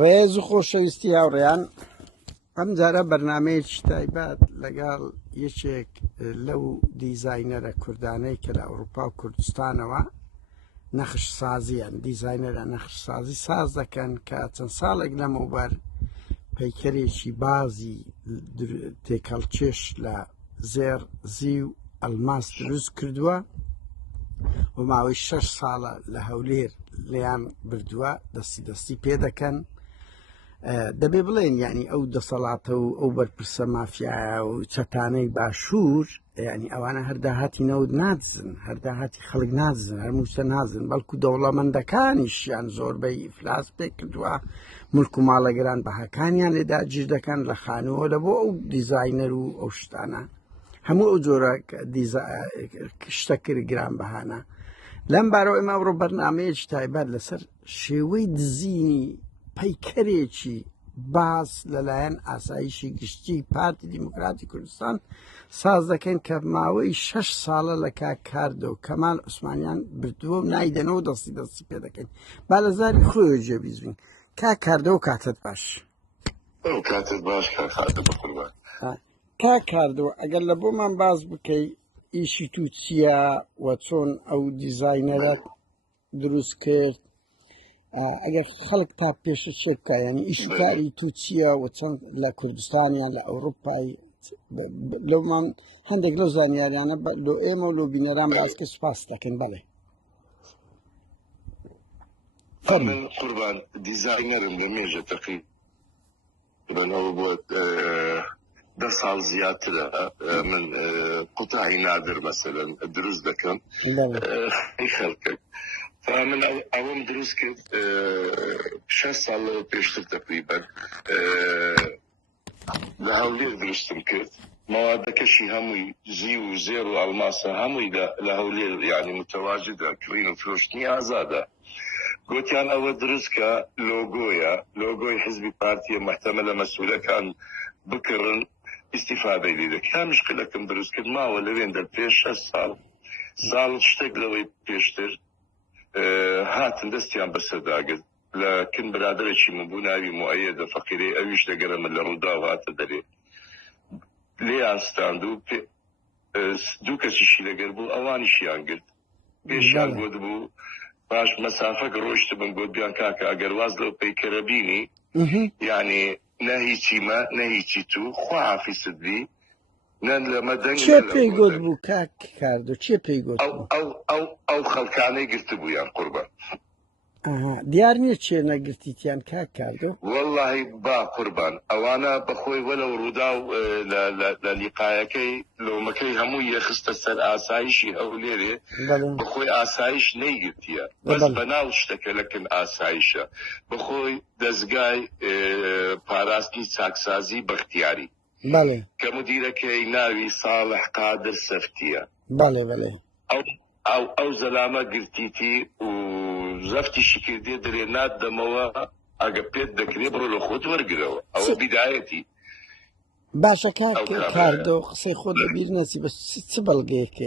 ڕێز و خۆشەویستی هاوڕێیان، ئەم جارە بەرنامەیەکی تایبەت لەگەڵ یەکێک لەو دیزاینەرە کوردانەی کە لە ئەوروپا و کوردستانەوە نەخشسازیان دیزاینەرە نەخشسازی ساز دەکەن کە چەند ساڵێک لەمەوبەر پەیکەرێکی بازی تێکەڵکێش لە زێر زی و ئەلماس دروست کردووە و ماوەی 6 ساڵە لە هەولێر لێیان بردووە، دەستی پێ دەکەن. دەبێ بڵێن ینی ئەو دەسەڵاتە و ئەو بەرپرسە مافیایە و چەتانەی باشوور ینی ئەوانە هەرداهاتی نەود نادزن، هەرداهاتی خەڵک نادزن، هەرمووسە نازن، بەڵکو دەوڵەمەندەکانیشیان زۆربەی ئیفلاس پێ کردووە، ملک و ماڵەگەران بەهاکانیان لێدا گیر دەکەن لە خانەوە لە بۆ ئەو دیزاینەر و ئەو شتانە هەموو ئەو جۆرە شتە کرد گران بەهانە. لەم بارەوە ئێمە ئەمڕۆ بەرنامەیەکی تایبەت لەسەر شێوەی دزینی پەیکەرێکی باز لەلایەن ئاسایشی گشتی پارتی دیموکراتی کوردستان ساز دەکەن کە ماوەی 6 ساڵە لە کاردە و کەمال عوسمانیان بردووە و نایدەنەوە دەستی پێ دەکەین. با لە زاری خۆی جێبیزوین. کاردە و کاتت باش. کاتت باش کاردەوە ئەگەر لە بۆمان باز بکەی ئیشی تو چییە و چۆن ئەو دیزاینەرە دروست کرد، ئەگەر خەڵک تا پێشە چێ بکە ینی ئیشکاری تو چییە و چەند لە کوردستانیان لە ئەوروپای لەومان هەندێک لەو زانیاریانە لۆ ئێمە و لۆ بینەران باسکە سوپاس دەکەن. بەڵێ من قوربان دیزاینەرم لە مێژە تقریبەنەوە بۆ 10 ساڵ زیاترە. من قوتاعی نادر مەسەلەن دروست دەکەم خەڵکێک. من ئەوەم دروست کرد 6 ساڵ پێشتر تقریبەن لە هەولێر دروستم کرد. مەوادەکەشی هەمووی زی و زێر و ئەڵماسە هەمووی لە هەولێر ینی متەواجدە، کڕین و فرۆشتنی ئازادە. گوتیان ئەوە دروست کە لۆگۆی حزبی پارتیە محتەمەلە مەسئولەکان بکڕن ئیستیفادەی لێ دەکەن. مشکلەکەم دروست کرد ماوە لەوێندە پێش 6 ساڵ شتێک لەوەی پێشتر هاتن دەستیان بەسەرداگرت لە کن برادرێکی من بوو ناوی موعەیەدە فەقیرەی، ئەویش لەگەرە من لە ڕوودا هاتە دەرێ لێیان ستاند و دوو کەسیشی لەگەر بوو ئەوانیشیان گرت پێشیان گوت بوو باش مەسافەک ڕۆشت بن گوت بیان کاکە ئەگەر واز لەو پەیکەرە بینی یعنی نە هیچیمە نە هیچی تو خوا حافیست بی چێ پێی گوت بوو کاردۆ چێ پێی گوت ئەو خەڵکانەی گرت بوویان قوربان دیار نییە چێ نەگرتیتیان کاردۆ واللهی با قوربان ئەوانە بەخۆی وەلەو ڕوودا و لە لیقایەکەی لۆمەکەی هەمووی یەخستە سەر ئاسایشی هەولێرێ بەخۆی ئاسایش نەیگرتیە بەس بەناو شتەکە لەکن ئاسایشە بەخۆی دەستگای پاراستنی چاکسازی بەختیاری کە مدیرەکەی ناوی ساڵح قادر سەفتیە. ئەو زەلامە گرتیتی و زەفتیشی کردێ دەرێ نادەمەوە ئەگە پێت دەکرێ بڕۆ لە خۆت وەرگرەوە. ئەوە بیدایەتی باشە کاردۆ قسەی خۆ دەبیر نەچی بە چ بەڵگەیەکە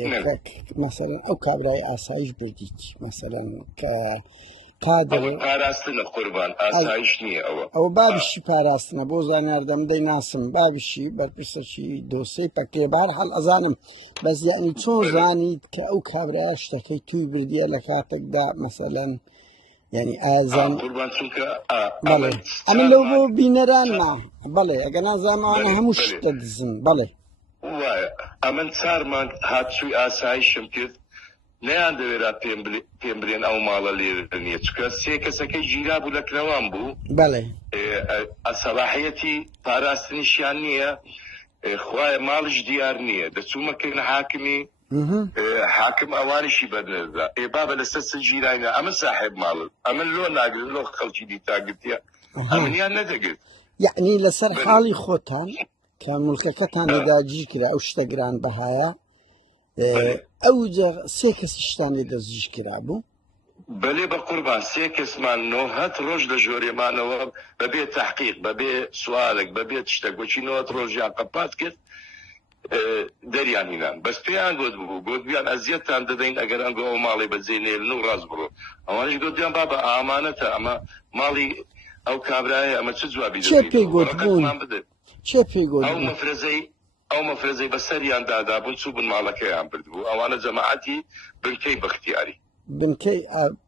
مەسەلەن ئەو کابرای ئاسایش بردیت مەسەلەن کە پاراستنە قوربان ئاسایش نییە ئەوە بابیشی پاراستنە بۆ زانیاردەم دەی ناسم بابیشی بەرپرسەکی دۆسەی پەکێ بار هەڵ ئەزانم بەس یعنی چۆن زانیت کە ئەو کابرای شتەکەی توی بردیە لە کاتێکدا مەسەلەن ینی ئازان بەڵێ ئەمە لەو بۆ بینەرانمە بەڵێ ئەگە نازانوانە هەموو شتە دزن بەڵێ ئەمن چارمان هاتچووی ئاسایشم کرد نەیان دەوێرا پێم بڵێن ئەو ماڵە لێرە نییە چکە 3 کەسەکەی گیرا بوو لە کرەوان بوو سەلاحیەتی پاراستنیشیان نییە خوایە ماڵش دیار نییە دەچوومەکەن حاکمی حاکم ئەوانیشی بەدەردا بابە لەسەر گیرانە ئەمە صاحب ماڵت ئەمن لۆ ناگرن لۆ خەڵکی دیتاگرتیە ئەمنیان نەدەگرت یعنی لەسەر حاڵی خۆتان کە مولکەکەتان لەداگیر کرا ئەو شتە گران بەهایە ئەو 3 کەسی شتان لێ دەستگیر کرا بوو. بەلێ بە قوربان 3 کەسمان 9 ڕۆژ لە ژۆرێمانەوە بەبێ تەحقیق بەبێ سوالێک بەبێت شتێک بۆچی 9 ڕۆژیان قەپات کرد دەریان هینان بەس پێیان گوت بوو گوت بیان ئەزیەتان دەدەین ئەگەر ئەنگۆ ئەو ماڵی بەجێ نێرن و ڕاست بڕۆ ئەوانش گوتیان بابە ئامانەتە ئەمە ماڵی او كابراي اما تجوابي چه پێی ورقتمان بده چه پێی گوت او مفرزي بسريان دادا بن سوبن مالكيان بردبو او انا جماعتي بنكي باختياري بنکەی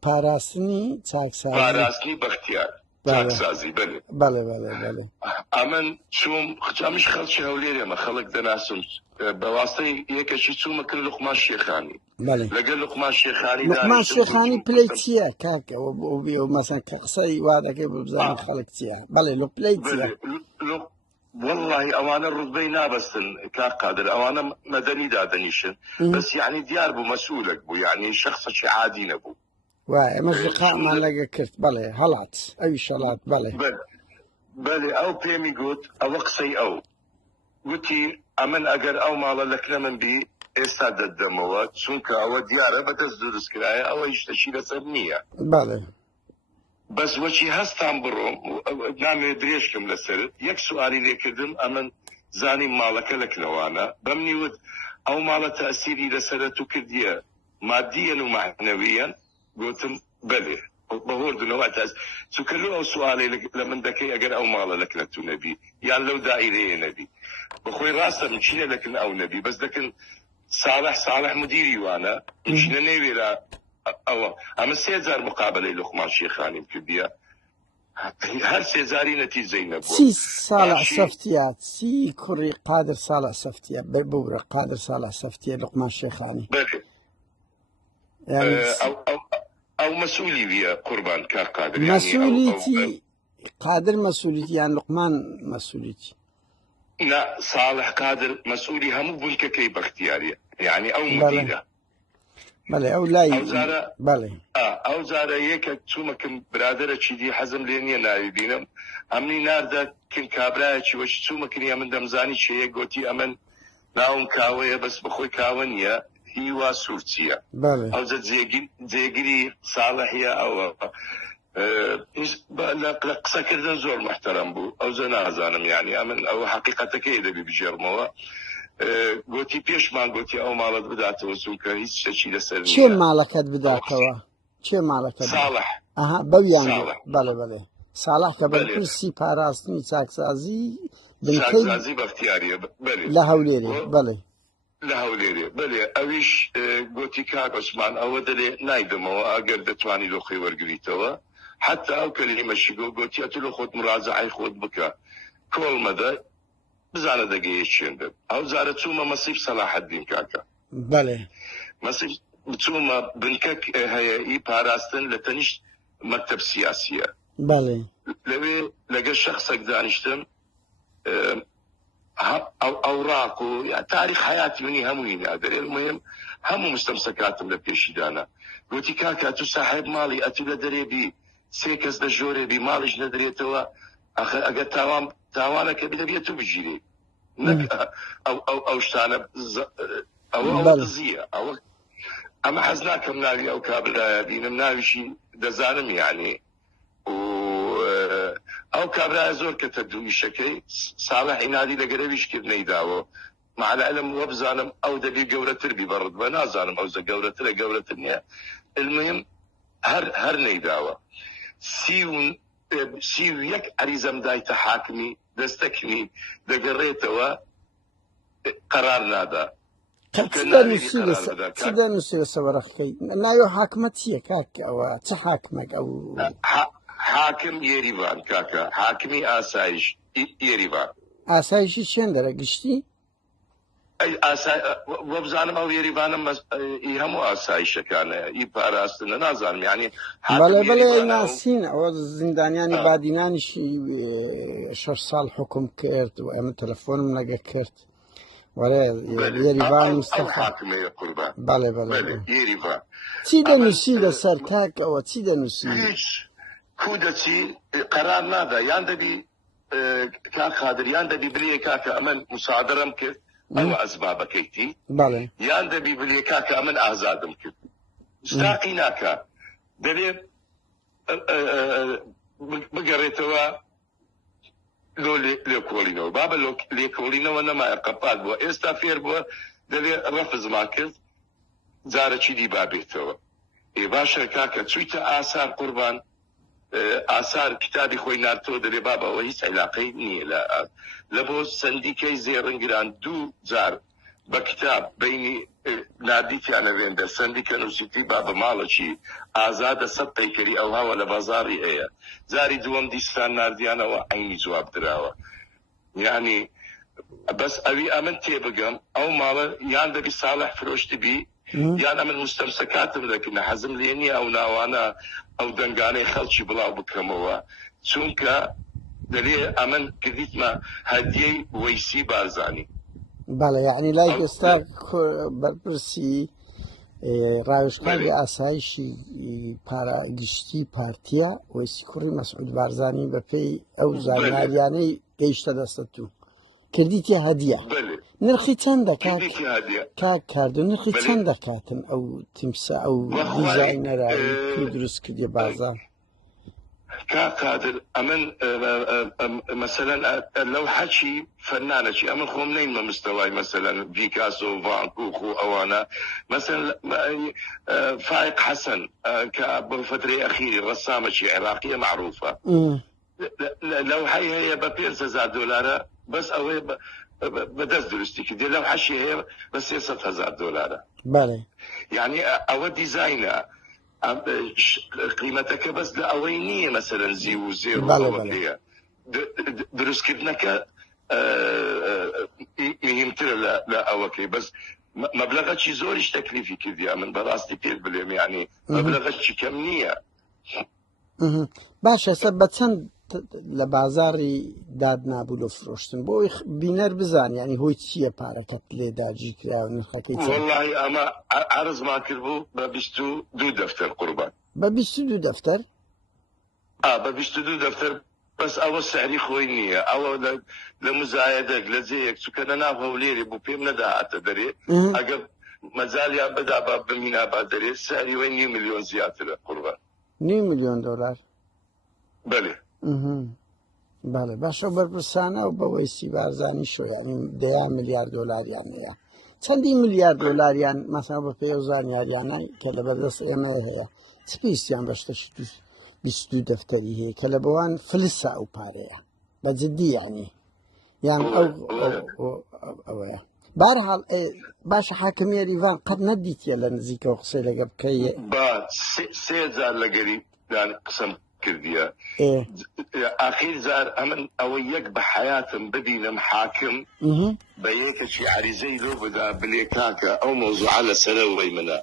پاراستنی چاکسازی پاراستنی باختياري چاکسازی بله بله امن چوم خجامش خلچ هوليري ما خلق دناسم بواسطه يكشي چوم كل لقمان شيخاني بله لقل لقمان شيخاني لقمان شيخاني پلی چییە کاکە مثلا قسەی وا دەکەی بزانین خەڵک چییە بله لو پلی چییە والله اوانا الرتبه نابستن كقادر اوانا مدني دادنيشن بس يعني ديار بو مسؤولك بو يعني شخص شي عادي نبو وای مزقاء ما لقى كرت بله هلات اي شلات بله او بيمي قلت او قصي او قلتي امن اجر او مالا لك من بي استاد الدموات سونك او دياره بتزدرس كرايه او يشتشي لسرنيه بله بس وشي هستان بروم نامي دريشكم لسرد يك سؤالي ليكدم امن زاني مالك لك نوانا بمني ود او مالا تأثيري لسرد كردية ماديا ومعنويا قلتم بلي بهور نوع تأثير سكلو او سؤالي لمن دكي اگر او مالا لك نتو نبي يعني لو دائري نبي بخوي راسا مشينا لكن او نبي بس لكن صالح مديري وانا مشينا نيوي او اما سيزار مقابله لقمان شيخاني مكبيا هر سيزاري نتيجه زينب سي صالح سفتيات سي كوري قادر صالح سفتيات ببورة قادر صالح سفتيات لقمان شيخاني يعني او مسؤولي بيا قربان كقادر يعني مسؤوليتي قادر مسؤوليتي يعني لقمان مسؤوليتي لا صالح قادر مسؤولي هم بنك كي باختياري يعني او مديره بله او لا بله او زاره يك تومكن برادر تشيدي حزم ليني نايبينم امني ناردا كن كابرا تشي وش تومكن يا من دمزاني شي غوتي امن ناوم كاويه بس بخوي كاونيا هي واسورتيا بله او زيغري صالحيه او لا قصه كردن زور محترم بو او زنازانم يعني امن او حقيقتك اذا بيجرموا قوتي بيشمان قوتي او مالت بداتو سوكا هيڅ شي لسر چه مالکت بداتو چه مالکت صالح بویان بله صالح كبر كرسي باراستني چاکسازی چاکسازی باختیاریه بله لهوليري بله اویش قوتي كاك عثمان او دلي نايدمو اگر دتواني لو خي ورغريتو حتى او كلمه شيغو قوتي اتلو خود مراجعه خود بك كل مدى بزانه دقيقه شنده او زاره توما مصيف صلاح الدين كاكا بله مصيف توما بنكك هي اي باراستن لتنش مكتب سياسيه بله لو لقى شخصك دانشتم او اوراق يعني تاريخ حياتي مني همين هذا المهم هم مستمسكات لبيشي دانا قلت كاكا اتو صاحب مالي اتو لدريبي سيكس لجوري بي مالش ندريتوا اخر اقل تاوانك بدبيتو بجيري او شتانا او تزيه او اما حزناكم ناوي او كابلا بينم ناوي شي دزانم يعني او كابلا زور كتدومي شكي صالح ينادي لقريبيش كيف نيداو مع العلم وبزانم او دبي قورة تربي برد بنازانم او زا قورة تربي المهم هر نيداو سيو يك عريزم دايت حاكمي دستكني دقريتوا قرار نادا تدا نسي سورخكي نايو حاكمتي كاك او تحاكمك او حاكم يريفان كاكا حاكمي آسايش يريفان آسايشي چندره قشتي؟ وبزانم او يريفانم يهمو آسايش كان يباراستن نازانم يعني بله ناسين او زندانياني بادينانشي 6 سال حكم كرت و ام تلفونم لقى كرت ولا يريفان مصطفى حاكم يا قربان بله يريفان تيدا نسي لسركاك او تيدا نسي كودتي قرار نادا ياندبي كاك خادر ياندبي بلي كاكا امن مصادرم كيف او اسباب كيتي بله ياندبي بلي كاكا امن ازادم كيف استاقيناكا دليل بقريتوا لو ليكولينو بابا لو ليكولينو وانا ما قباد بو استافير بو دليل رفض ماكز زاره شي دي بابيتوا اي باشا كاكا تشويتا اثار قربان ئاسار کتابی خۆی نارتۆ دەبێ بابە ئەوە هیچ علاقەی نییە لە بۆ سندیکەی زێڕنگران دوو جار بە کتاب بینی نردیتیانەوێندە سندیکە نووسیتی با بە ماڵەکی ئازادە سەد پەیکەری ئەو هاوە لە بازاڕی هەیە جاری دووەم دیستان نردیانەوە عینی جواب درراوە یعنی بەس ئەوی ئەمن تێبگەم ئەو ماڵە یان دەبی ساڵح فرۆشتبی یان ئەمن مستەمسەکاتم دەکردە حەزم لێ نییە ئەو ناوانە ئەو دەنگانەی خەڵکی بڵاو بکەمەوە چونکە دەلێ ئەمن کردیتمە هەدیەی وەیسی بارزانی بەڵێ یعنی لای ئێستا بەرپرسی ڕاوێژخانی ئاسایشی گشتی پارتیە وەیسی کوڕی مەسعود بارزانی بە پێی ئەو زانیاریانەی گەیشتە دەستە کردیتە هەدیە نرخی چەند دەکات کاک کاردو نرخی چەند دەکاتن ئەو تیمسە ئەو دیزاینەرایی دروست کردی بازار كقادر أمن مثلا لو حكي فنانة شيء أمن خو منين ما مستواي مثلا بيكاسو فان كوخو أوانا مثلا فايق حسن كبالفترة الأخيرة رسامة شيء عراقية معروفة لو هي $5,000 بس أو بدأت درستي كده لو حشي هي بس $6,000 بله يعني أو ديزاينر قيمتك بس لأوينية مثلا زيرو بله دروس كدنك مهمتر لا أوكي بس مبلغك شي زورش تكليفي كذي من براستي كيف بليم يعني مبلغك شي كمية باشا سبتسن لە بازاری دادنابوو لە فرۆشتن بۆی بینەر بزان ینی هۆی چییە پارەکەت لێ داگیر کرا و نرخەکەی والله ئەمە عرضمان کردبوو بە 22 دەفتەر قوربان بە 22 دەفتەر بە 22 دەفتەر بەس ئەوە سعری خۆی نییە ئەوە لە مزایدەك لە جەیەک چکە لە ناو هەولێری بوو پێم نەداهاتە دەرێ ئەگەر مەجالیان بەدا بە بمینابا دەرێ سعری وەی $1 ملیۆن زیاترە قوربان $1 ملیۆن بەێ بەڵێ باشە بەرپرسانە و بەوەی سی بارزانی شۆ ینی $10 میلیارد هەیە چەندی $1 ملیاردیان مەسا بە پێ و زانیاریانای کە لە بەردەست ئێمە هەیە چ پێویستیان بەشتەش 22 دەفتەری هەیە کە لە بەوان فلسا ئەو پارەیە بەجددی یعنی یان ئەوەیە بارحاڵ باشە حاکمیە ریڤان قەت نەدیتە لە نزیکەوە قسەی لەگە بکەی سێ جار لەگەری قسم کردیە ئاخیر زار ئەمن ئەوە یەک بە حیاتم ببینم حاکم بە یەکێکی عریزەی لۆ بدا بلێ کاکە ئەو مۆزوعە لەسەرەوەی منە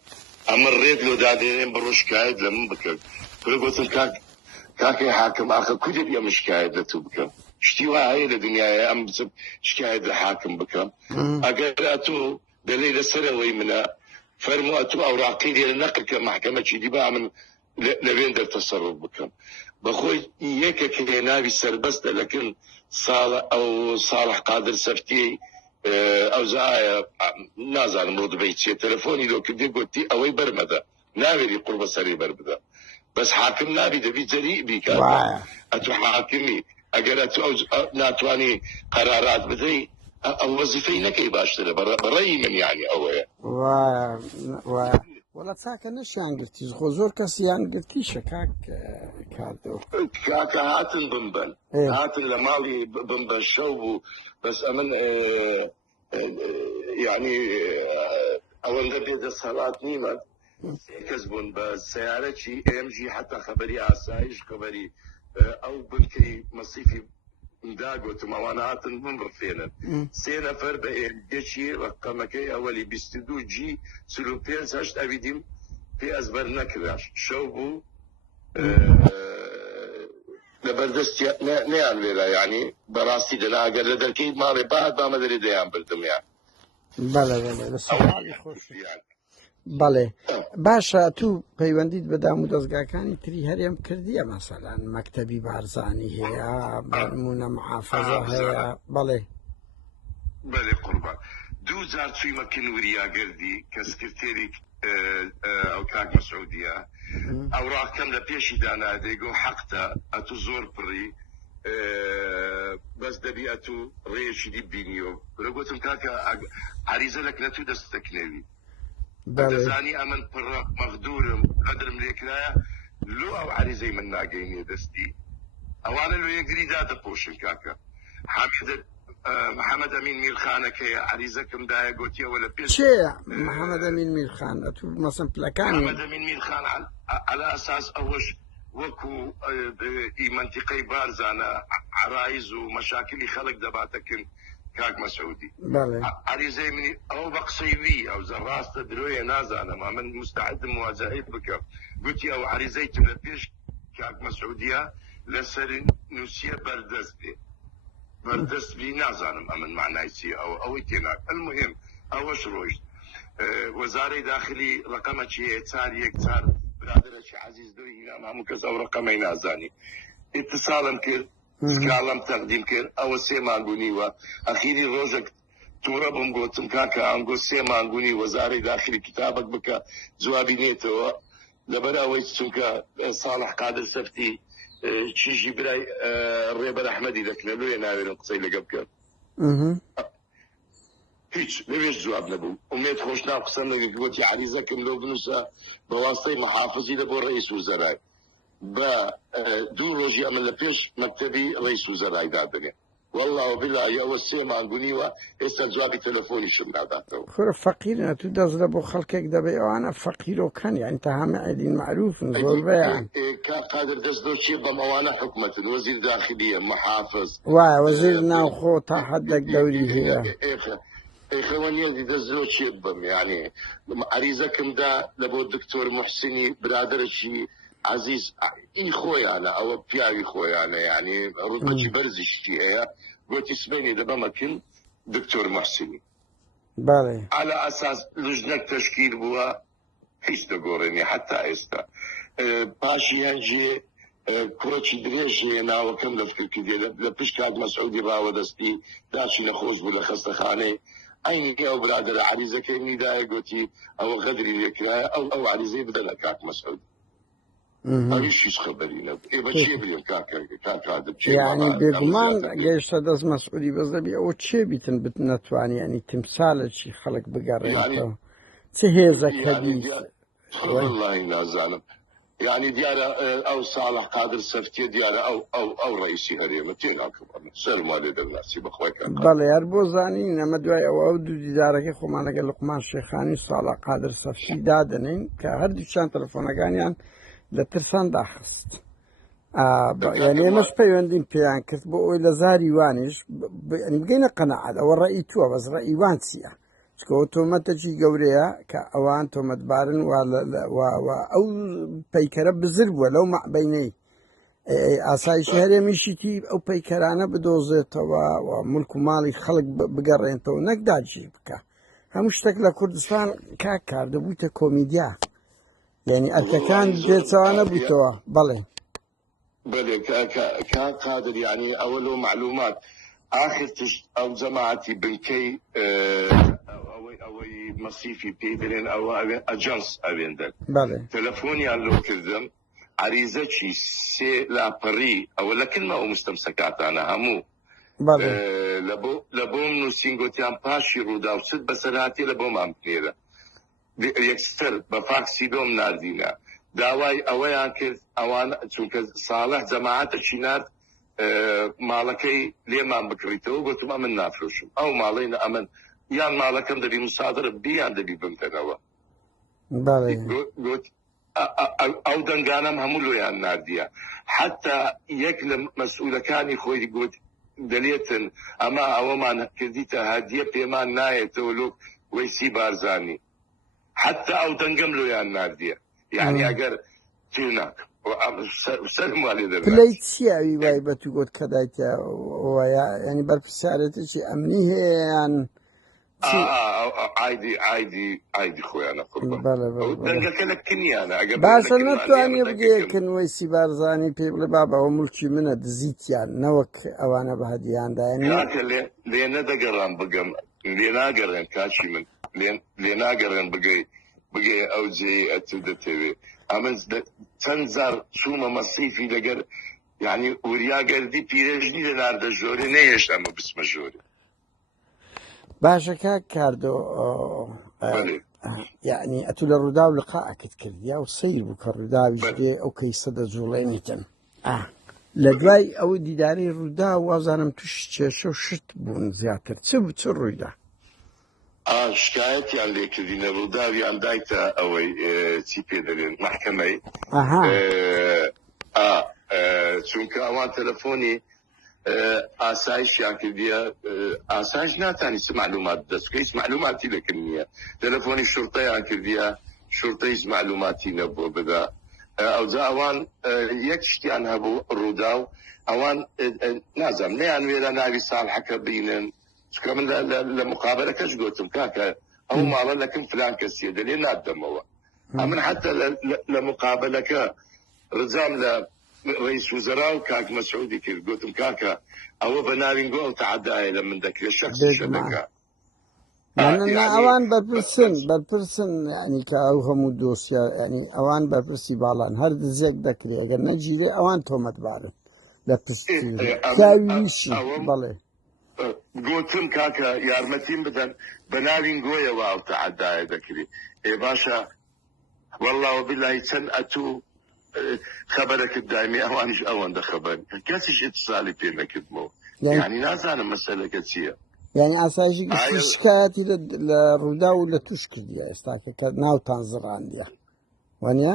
ئەمە ڕێک لۆ دادێنێن بە ڕۆژکایت لە من بکەن گوتم کاکەی حاکم ئاخە کودێت ئەمە شکایەت لە تو بکەم شتی وا هەیە لە دنیاە ئەم بچم شکایەت لە حاکم بکەم ئەگەر ئەتۆ دەلێ لەسەرەوەی منە فەرموو ئەتۆ ئەوراقی لێرە نەقلکە محکەمەکی دیبا من لەوێن دەرتەسەڕف بکەم بەخۆی یەکێک هێناوی سەربەستە لەکن ساڵە ئەو ساڵح قادر سەفتیەی ئەو زایە نازانم ڕۆدبەی چێ تەلەفۆنی لۆ کردی گوتی ئەوەی بەرمەدە ناوێری قوربە سەری بەربدە بەس حاکم نابی دەبی جەری بیکە ئەتو حاکمی ئەگەر ئەتو ناتوانی قەرارات بدەی ئەو وەزیفەی نەکەی باشترە بەڕێی من یعنی ئەوەیە وڵا چاکە نەشیان گرتی خۆ زۆر کەسیان گرتیشە کاردەوە کاکە هاتن بمبەن هاتن لە ماڵی بمبەن شەو بوو بەس ئەمن یعنی ئەوەندە بێدەسەڵات نیمە کەس بوون بە سیارەکی ئێمژی حتا خەبەری ئاسایش خەبەری ئەو بنکەی مەسیفی داگوتم ئەوانە هاتن بم ڕفێنن 3 نەفەر بە ئێرگەکی ڕقەمەکەی ئەوەلی 22 جی 45 ئەوی دیم پێ ئەزبەر نەکراش شەو بوو لەبەردەستی نەیان وێرا یعنی بەڕاستی دەناگەر لە دەرکەی ماڵێ بعد بامە دەرێ دەیان بردمیان بەڵێ باشە تو پەیوەندیت بە دام و دەستگاکانی تری هەرێم کردیە مەسەلەن مەکتەبی بارزانی هەیە بەرمونە محافەزە هەیە بەڵێ قوربان 2 جار چوویمە کنوریاگەردی کە سکرتێری ئەو کاک مەسعودیە ئەوراقەکەم لە پێشی دانا دەیگۆ حەقتە ئەتو زۆر پڕی بەس دەبی ئەتو ڕێیەکی دی بینیۆ گوتم کاکە عریزە لەک لە تو دەستەکنێوی دەزانی ئەمن پڕە مەغدورم قەدرم لێکرایە لو او عريزي من ناقيني دستي اوانا لو يقري دادا بوشن كاكا محمد امين مير خانك هي عريزكم دايا قوتيا ولا بيش چێ محەممەد ئەمین میرخان ئەتو مەسم محمد پلەکانی امين مير خان على اساس اوش وكو منطقه بارزانه عرايز ومشاكل خلق دباتكن كاك مسعودي بەڵێ عريزي مني او بقصيوي او زراست درويه نازانه ما من مستعد مواجهه بك قلت او عريزي تبدا بيش كاك مسعوديه لسر نسيه بردست بي نازانم امن معنايتي او تيناك المهم اوش رويش وزاره داخلي رقمه شيء صار يكثر برادر شي عزيز دوي هنا ما مكز او رقمي نازاني اتصالم كر كلام تقديم كر او سي مانغوني وا اخيري روجك تورا بمغوتم كاكا انغو سي مانغوني وزاره داخلي كتابك بك جوابي نيتو لبرا ويتسونكا صالح قادر سفتي شيجي براي الريبر احمدي ذاك لو يناوي قصي لقبك هيك ليش جواب نبو وميت خوش ناقصنا قلت يا عريزكم لو بنسى بواسطه محافظي لبو رئيس وزراء با دو روجي عمل لبيش مكتبي رئيس وزراء دادني والله وبالله يا وسي ما نقولي وا اسا جوابي تلفوني شو ناداتو خور فقير تو دەست لە بۆ خەڵکێک دەبێ ئەوانە فەقیرۆکەن یعنی تەهامە عێدین معروفن زۆر بەیان قادر دەست دۆ چێ بەمەوانە حکومەتن وەزیر داخلیە محافظ وایە وەزیر ناوخۆ تا حەدێک دەوری هەیە إخواني دزلو شيبهم يعني عريزكم دا لبو الدكتور محسني برادر شي عزيز خويا أنا أو بياري خويا أنا يعني رتبتي برزي شي قلت اسميني دابا مكن دكتور محسني بله على أساس لجنة تشكيل بوا هيش تقورني حتى إستا باشي هنجي كوتشي دريجي أنا وكم لفكر كده لبش كاد مسعودي راودستي داشي نخوز بولا خستخاني أين أو برادر عريزة كيني داي قوتي أو غدري لكرايا أو عريزة بدل كاك مسعود أيش شيء خبرينا إيه بتشي بيم كاك هذا يعني بيجمان جيش هذا مسعودي بس ده بيأو تشي بيتن بتنتواني يعني تمثال شيء خلق بقرن يعني تهيزك هدي والله نازانم يعني ديارة أو صالح قادر سفتي ديارة أو رئيسي هريمة تيناكم سلم والد الناس بخويك بله یار بوزانی نما دوای او دو دیدارکی خو مانگه لقمان شیخانی صالح قادر سفتی دادنین که هر دوشان تلفونەکانیان لە ترسان داخست يعني مش بيوندين بيان كرت بو إلى زاري وانش يعني بقينا قناعة أو الرأي تو بس رأي وانسيا شكو تو ما تجي جوريا كأوان تو مدبارن أو بيكرة بزرب ولو مع بيني أساي شهري مشيتي أو بيكرانة بدوزة وملك مالي خلق بقرين تو نقدر جيبك همشتك لكردستان كاكار دبوته كوميديا يعني أتكان جيتوانا بوتوا بله بلى كان قادر يعني أوله معلومات آخر أو جماعتي بنكي أو مصيفي بيدرين أو أجنس أبيندك بله تلفوني عن لو كردم عريزتي سي لا بري أو لكن ما هو مستمسكات أنا همو بله لبو منو سينغوتيان باشي رودا وسد بسراتي لبو مامتنيرا يكسر بفاكسي دوم ناردينا داوای ئەوەیان کرد ئەوان چونکە ساڵح جەماعەتە چینات ماڵەکەی لێمان بکڕیتەوە گوتم ئەمن نافرۆشم ئەو ماڵەی ئەمن یان ماڵەکەم دەبی مسادرە بیان دەبی بمتەنەوە گوت ئەو دەنگانەم هەموو لۆیان ناردیە حتا یەک لە مەسئولەکانی خۆی گوت دەلێتن ئەمە ئەوەمان کردیتە هەدیە پێمان نایێتەوە لۆ وەیسی بارزانی حتا ئەو دەنگەم لۆیان ناردیە يعني أجر تيناك سلم والد بليتشي أبي باي بتقول كذا يعني بالفسارة شيء أمنيه يعني عادي خويا أنا قربان بله دنجك لك كني أنا بس أنا تواني بقى كن ويسي بارزاني بيبل بابا وملكي منه دزيت يعني نوك أوانا بهديان دا يعني لينا دقران بقى لينا قرن كاشي من لينا قرن بقى أو جي أتودة تبي أما تنزر شوما مصيفي لقر يعني وريا قردي بيرجني لنارد جوري نيش أما بسم جوري باشا كاردو يعني أتو للرداو لقاءك تكرديا وسير بك الرداو جدي أو كي صدى زولينيتن لدواي أو ديداري الرداو وازانم تشتشو شت بون زياتر تسبو تسرويدا شکایەتی لێ کردینە ڕووداویان دایتە ئەوەی چی پێ دەڵێن محکەمەی چونکە ئەوان تەلەفۆنی ئاسایشیان کردیە ئاسایش ناتانی چ معلومات دەستکە هیچ معلوماتی لەکرد نییە تەلەفۆنی شورتەیان کردیە شورتە هیچ معلوماتی نەبووە بدا ئەوجا ئەوان یەک شتیان هەبوو ڕووداو ئەوان نازانم نەیانوێرە ناوی ساڵحەکە بینن چکە من لە مقابلەکەش گوتم کاکە ئەو ماڵە لەکەم فلان کەسیە دەلێ نادەمەوە من حتى لە مقابلەکە ڕجام لە رئیس وزرا و کاک مەسعودی کرد گوتم کاکە ئەوە بە ناوینگۆ ئەو تەعەدایە لە من دەکرێت شەخصی شەدەکە ئەوان بەرپرسن ینی کە ئەو هەموو دۆسیە ینی ئەوان بەرپرسی باڵان هەر دزێک دەکرێت ئەگەر نەگیرێ ئەوان تۆمەتبارن لە پشتیویشی بەڵێ گوتم کاکە یارمەتیم بدەن بە ناوینگۆیەوە ئەو تەعەدایە دەکرێت باشە والله وبالله چەند ئەتوو خبرێکت دایمێ ئەوانیش ئەوەندە خەبەر کەسیش اتصالی پێ نەکردمەوە یعنی نازانم مەسەلەکە چییە یعنی ئاسایشی شکایەتی لە ڕوودا و لە توش کردیە ئێستاکە کە ناوتان زڕاندیە وانە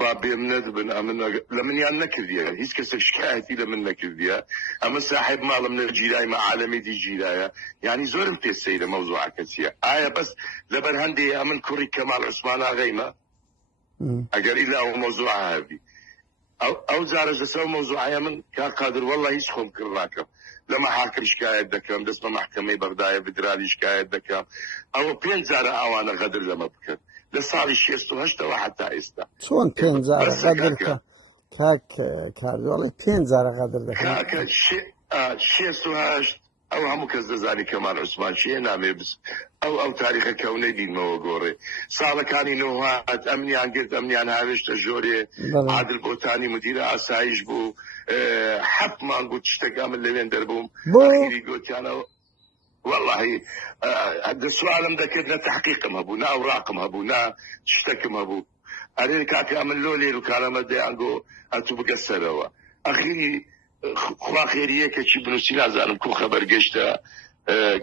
با بێم نەدبن ئەمن لە منیان نەکردیە هیچ کەسێک شکایەتی لە من نەکردیە ئەمە ساحب ماڵم لە جیرای مەعالەمێتی جیرایە یعنی زۆرم پێ سەیرە مەوزوعەکە چییە ئایا بەس لەبەر هەندێ ئەمن کوڕی کەماڵ عوسمان ئاغەیمە ئەگەر ئیلا ئەو مەوزوع هەبی ئەو جارەش لەسەر مەوزوعە من کا قادر والله هیچ خۆم کرد ڕاکەم لما حاکم شکایت دەکەم دەست بە محکەمەی بەردایە بدرالی شکایت دەکەم ئەوە 5 جارە ئەوانە غەدر لەمە بکرد لە ساڵی 68ەوە حتا ئێستا چۆن 5 جارە غەدرکە کاک کاردوڵی 5 جارە غەدر دەکەن 68 ئەو هەموو کەس دەزانی کەمال عوسمان چیە نامێ بس ئەو تاریخە کەونەی بینمەوە گۆڕێ ساڵەکانی نۆهات ئەمنیان گرت ئەمنیان هاوێشتە ژۆرێ عادل بۆتانی مدیرە ئاسایش بوو 7 مانگ بوو تشتێکا من لەوێن دەربووم ئاخیری گوتیانەوە والله سوالم دەکرد نە تحقیقم هەبوو نا ئەوراقم هەبوو نا تشتێکم هەبوو ئەرێ کاکە من لۆ لێر و کارەمە دەیانگۆ ئەتوو بگە سەرەوە ئەخیری خوا خێریەکەکی بنووسی نازانم کو خەبەر گەشتە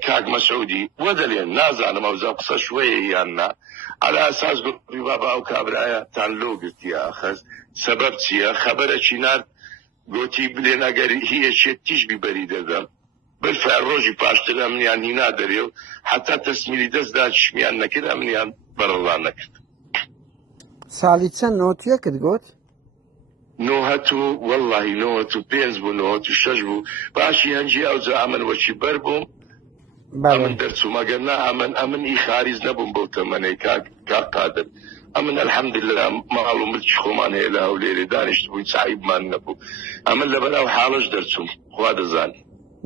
کاک مەسعودی وە دەلێن نازانم ئەوزا قسە شوەیە یان نا على ئەساس گوتی بابا ئەو کابرایە تان لۆ گرتیە ئەخەز سەبەب چییە خەبەرێکی نارد گوتی بلێن ئەگەر هیچێت تیش بیبەری دەدەم بالفعل ڕۆژی پاشتر ئەمنیان هینا دەرێ و حتا تەسمیری دەستدا چشمیان نەکرد ئەمنیان بەرەڵان نەکرد ساڵی چەند نۆتیەکت گوت نۆهەت و والله نۆهەت و 5 بوو نۆهەت و 6 بوو باشی هەنجی ئەوجا ئەمن وەچی بەر بووم ئەمن دەرچوو مەگەرنا ئەمن ئی خاریز نەبووم بەو تەمەنەی کاک قادر ئەمن الحەمدلله ماڵ و ملکی خۆمان هەیە لە هەولێرێ دانیشت بووین سعیبمان نەبوو ئەمن لەبەر ئەو حاڵەش دەرچووم خوا دەزانێ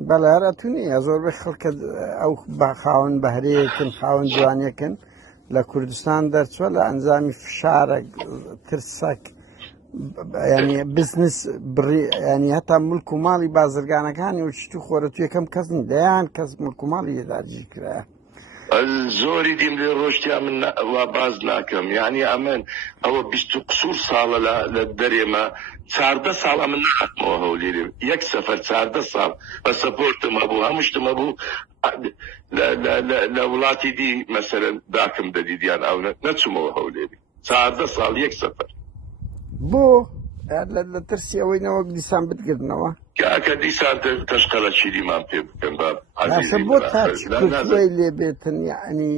بەڵێ هەرەتونی زۆربەی خەڵکە ئەو خاوەن بەهرەیەکن خاوەن جوانیەکن لە کوردستان دەرچووە لە ئەنجامی فشارە ترسەک ینی بزنس ینی هەتا ملک و ماڵی بازرگانەکانی و شت و خۆرە تو یەکەم کەس دەیان کەس ملک و ماڵی لێداجی کرایە زۆری دیم لێ ڕۆشتیا من وا باز ناکەم یعنی ئەمن ئەوە 20 قسوور ساڵە لە دەرێمە 14 ساڵ ئەمن نهاتمەوە هەولێرێ یەک سەفەر 14 ساڵ بە سەپۆرتم هەبوو هەمووشتم هەبوو لە وڵاتی دی مەسەرەن داکم دەدیدیان ئەو نەچوومەوە هەولێرێ 14 ساڵ یەک سەفەر بۆ لە ترسی ئەوەی نەوەک دیسان بتگرنەوە کاکە دیسان تەشقەڵە چیریمان پێ بکەن بۆ تاچی لێ بێتن یعنی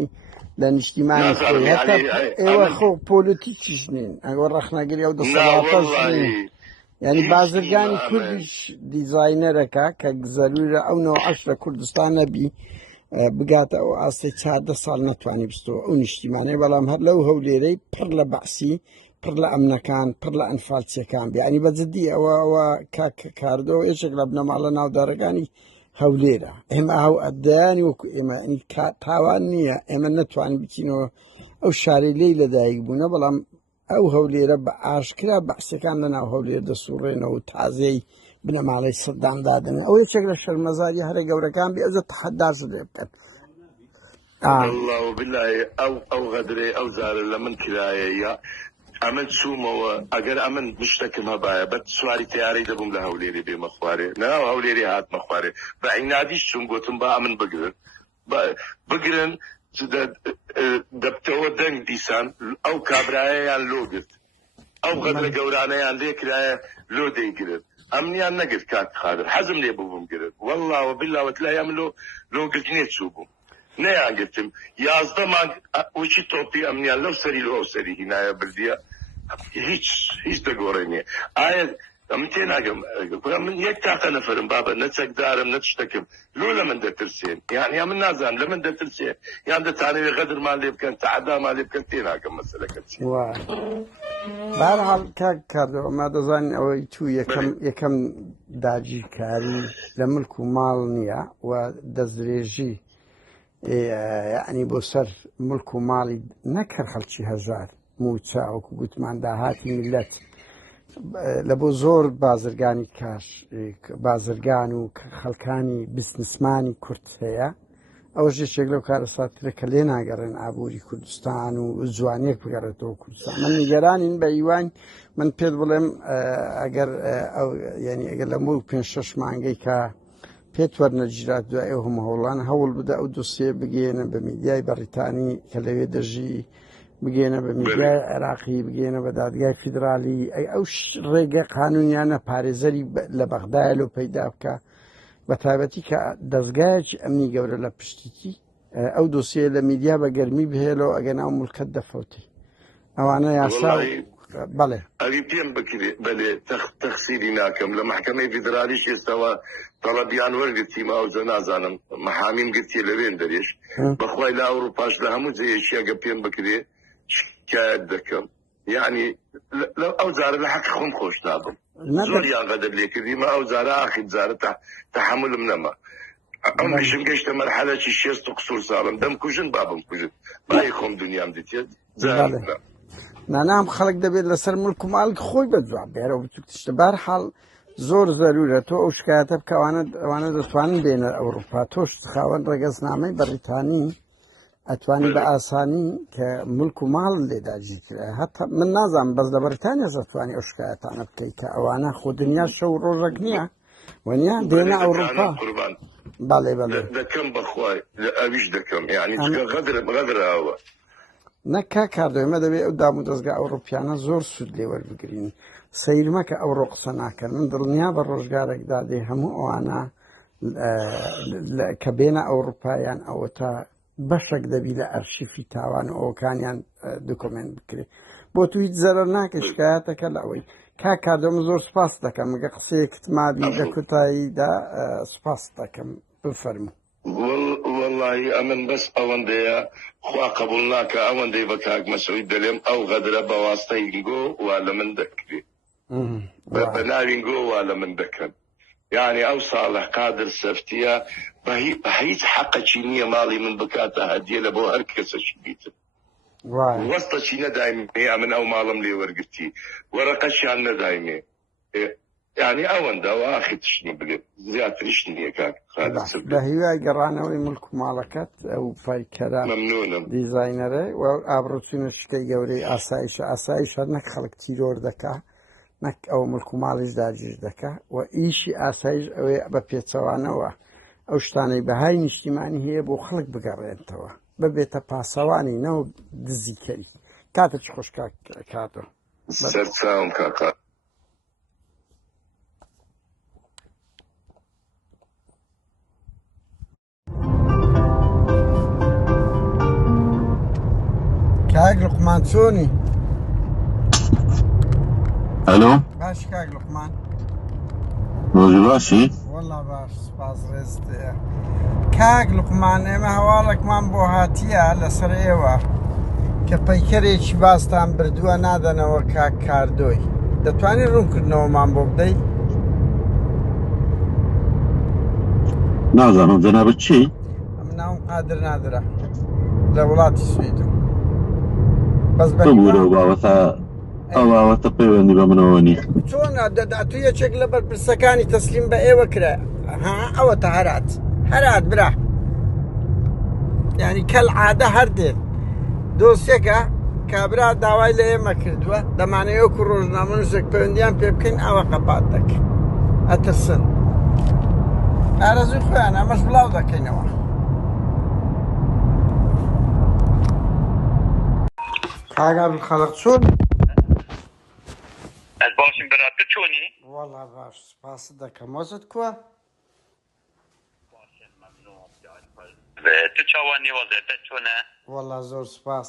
لە نیشتیمانی ئێوە خۆ پۆلیتیکیش نین ئەوە ڕەخنەگەری ئەو دەسەڵاتەش نین ینی بازرگانی کوردیش دیزاینەرەکە کە زەرورە ئەو نەوە عەش لە کوردستان نەبی بگاتە ئەو ئاستی 14 ساڵ نەتوانی بستەوە ئەو نیشتیمانەی بەڵام هەر لەو هەولێرەی پڕ لە بەعسی پڕ لە ئەمنەکان پڕ لە ئەنفالچیەکان ینی بەجددی ئەوە کاردەوە یەکێک لە بنەماڵە ناودارەکانی هەولێرە ئێمە هەو ئەدایانی وەکو ئێمە تاوان نییە ئێمە نەتوانین بچینەوە ئەو شارەی لێی لەدایک بوونە بەڵام ئەو هەولێرە بە ئاشکرا بەعسیەکان لەناو هەولێر دەسوڕێنەوە و تازەی بنەماڵەی سەددام دادن ئەو یەکێک لە شەرمەزاری هەرە گەورەکان بێ ئەوجە تەحەداش لێ بکەن والله وبالله او غدري او زار لمن كرايه امن سومو اگر امن مشتكم هبايا بس سواري تياري دبم لهوليري بمخواري لا هوليري هات مخواري بعناديش سوم قوتم با امن بقرن دبتو دنگ ديسان او كابرايا يان لوجت او غدر قورانا يان ليكرايا لو ديقرن امنيان نقد كاك خادر حزم لي بوبم قرن والله وبالله وتلا يعملوا لو قلت نيت سوبم ne yaptım? Yazda uçi topi amniyan lav sari lo sari hinaya bildiya hiç de göreni. Ayet amten agam kuram yek taqa nafarim baba ne takdarım ne tiştakim. Lola من دترسين يعني من نازم لمن دترسين يعني ده تاني غدر ما اللي بكن تعدا ما اللي بكن تينا كم مسألة كتير. واه. برحال كردو ما دزان أو تو يكم داجي كاري لملك مال نيا ودزريجي يعني بوسر ملك ومالي نكر خلشي هزار موتا وكوت من دهاتي ملت لبو زور بازرگانی کاش بازرگان و خلکانی بزنسمانی کورد هەیە ئەوژێ شێک لەو کارەساترە کە لێ ناگەڕێن ئابووری کوردستان و جوانێک بگەڕێتەوە کوردستان من نیگەرانین بە ئیوان من پێت بڵێم ئەگەر ئەگەر لە مو 5-6 مانگەی کە پێت وەرنەگیرات دوای ئەو هەموو هەوڵان هەوڵ بدە ئەو دۆسیە بگێنە بە میدیای بەریتانی کە لەوێ دەژی بگێنە بە میدیای عێراقی بگێنە بە دادگای فیدرالی ئەو ڕێگە قانونیانە پارێزەری لە بەغدایە لەو پەیدا بکە بە تایبەتی کە دەستگایەکی ئەمنی گەورە لە پشتیتی ئەو دۆسیە لە میدیا بە گەرمی بهێلەوە ئەگەناو مولکەت دەفەوتی ئەوانە یاسا بەڵێ ئەوی پێم بکرێ بەلێ تەخسیری ناکەم لە محکەمەی فیدرالیش ئێستاوە تەڵەبیان وەرگرتیمە ئەوجە نازانم مەحامیم گرتیە لەوێن دەرێش بەخوای لە ئەوروپاش لە هەموو جەیەشی ئەگە پێم بکرێ شکایەت دەکەم یعنی ئەو جارە لە حەق خۆم خۆش نابم زۆریان غەدەر لێ کردیمە ئەو جارە ئاخر جارە تەحملم نەما ئەم بشم گەیشتە مەرحەلەکی 60 قسوور ساڵم دەم کوژن بابم کوژن بای خۆم دنیام دێتێت نانام خەڵک دەبێت لەسەر ملک و ماڵک خۆی بەجواب بێرەوە بتوکتشتە بەرحاڵ زۆر زەرورە تۆ ئەو شکایەتە بکە ئەوانە دەتوانن بێنە ئەوروپا تۆش خاوەن ڕێگەزنامەی بەریتانی ئەتوانی بە ئاسانی کە ملک و ماڵ لێداگیر کرا هەتا من نازانم بەس لە بەریتانیا زەتوانی ئەو شکایەتانە بکەیت کە ئەوانە خۆ دنیا شەو ڕۆژێک نییە وەنیا دێنە ئەوروپا بەڵێ بەڵێ دەکەم بەخوای ئەویش دەکەم یعنی غەدرەوە نەکا کاردۆمە دەبێت ئەو دام و دەستگا ئەوروپیانە زۆر سوود لێ وەربگرین سەیرمەکە ئەوڕۆ قسە ناکەن من دڵنیا بە ڕۆژگارێکدا دێ هەموو ئەوانە کە بێنە ئەوروپایان ئەوە تا بەشێک دەبی لە ئەرشیفی تاوان و ئەوکانیان دکۆمنت بکرێت بۆ تو هیچ زەرەر ناکە شکایەتەکە لە ئەوەی کا کاردۆمە زۆر سپاس دەکەم مگە قسەیەکت مابی لە کوتاییدا سپاس دەکەم بفەرموو والله ئەمن بەس ئەوەندەیە خوا قبول ناکە ئەوەندەی بە کاک مەسعود دەلێم ئەو غەدرە بە واستەی گۆ وا لە من دەکرێت بە ناوی گۆ وا لە من دەکەن یعنی ئەو ساڵح قادر سەفتیە بە هیچ حەقەکی نییە ماڵی من بکاتە هەدیە لە بۆ هەر کەسەشی بیتم وەستەچی نەدایمێ ئەمن ئەو ماڵم لێ وەرگرتی وەرەقەشیان نەدایمێ يعني ئەوەندە و ئاخی تشنی بێت زیاتریش نییە کاک بە هیوای گەڕانەوەی ملک و ماڵەکەت ئەو پایکەرە دیزاینەرە و ئابڕوچونە شتەی گەورەی ئاسایش هەر نەک خەڵک تیرۆر دەکا نەک ئەو ملک و ماڵیش داگیر دەکا و ئیشی ئاسایش ئەوەیە بە پێچەوانەوە ئەو شتانەی بەهای نیشتیمانی هەیە بۆ خەڵک بگەڕێنتەوە ببێتە پاسەوانی نەو دزیکەری کاتە چ خۆش کاتۆ سەرچاوم کاکا کاک لوقمان چۆنی؟ ئەلۆ باش کاک لوقمان ڕۆژی باشی؟ وەڵا باش سپاس ڕێزتەیە کاک لوقمان ئێمە هەواڵێکمان بۆ هاتیە لەسەر ئێوە کە پەیکەرێکی باستان بردووە نادەنەوە کاک کاردۆی دەتوانێت ڕوونکردنەوەمان بۆ بدەیت؟ نازانم جەنابەت چی؟ ئەم ناوم قادر نادرە لە وڵاتی سویدم بەس ئەو باوەتە پەیوەندی بە منەوە نیە چۆن تو یەکێک لە بەرپرسەکانی تەسلیم بە ئێوە کرا ئەوە تا هەرات برا یعنی کەلعادە هەردێن دۆستێکە کابرا داوای لە ئێمە کردووە دەمانەوە و ڕۆژنامە نووسێک پەیوەندیان پێ بکەین ئەوە قەپات دەکەن ئەترسن ئارەزوی خۆیان ئەمەش بڵاو دەکەینەوە کاگا خەڵق چۆن از باشیم برات تو چونی؟ وەڵا باش سپاست دەکەم وەزت کووە باشم ممنون تو چاوانی وضعیت چونه؟ وەڵا زۆر سپاس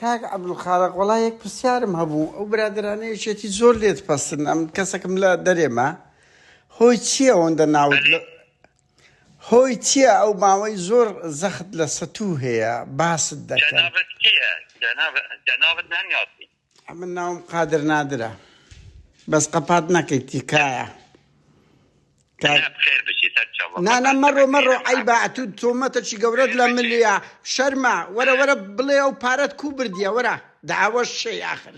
کاک عەبدولخالق وەڵا یەک پرسیارم هەبوو ئەو برادرانەیەکێتی زۆر لێت پەستن ئەم کەسێکم لە دەرێمە هۆی چییە ئەوەندە ناوت هۆی چییە ئەو ماوەی زۆر زەخت لە سەتوو هەیە باست دەکەن جنابت کیه؟ جنابت نمیاتی من ناوم قادر نادرە بەس قەپات نەکەیت تیکایە نه بخیر بشی سر چاوا نانە مەڕۆ عیبە تو تۆمەتەکی گەورەت لە ملیە شەرمە وەرە بڵێ ئەو پارەت کوو بردیە وەرە داوەش شەی ئاخر